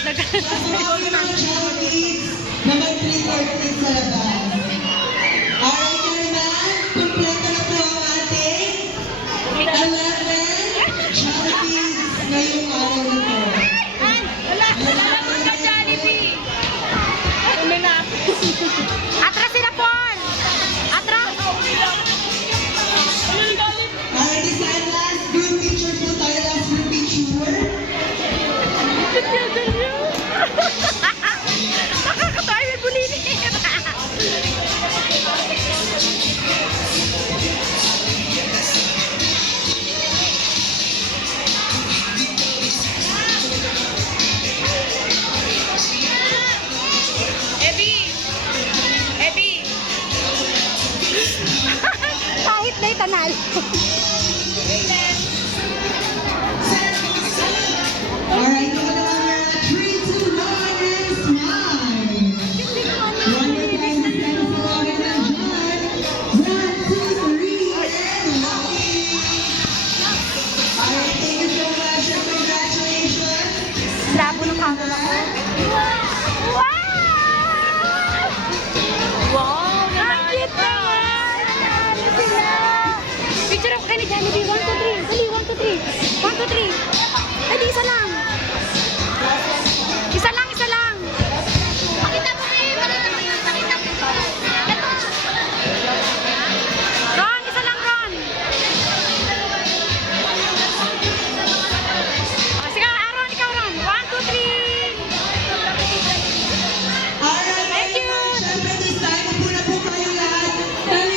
Na may trick-or-treat sa labas. Alright, Carmen, kumpleto na po ang ating 11 Jollibees ngayong araw na to. Wala naman ka, Jollibee. Atras sila, Paul. Atras. Alright, this time last group picture po tayo. Last group picture. Nakakatawa, may bulilit. Ebi. Kahit na'y tanal. Alright, come on, 3, 2, 1, and smile. One more time, this time is Logan and John. 1, 2, 3, and Logan. Alright, thank you so much and congratulations. Bravo ng camera ko.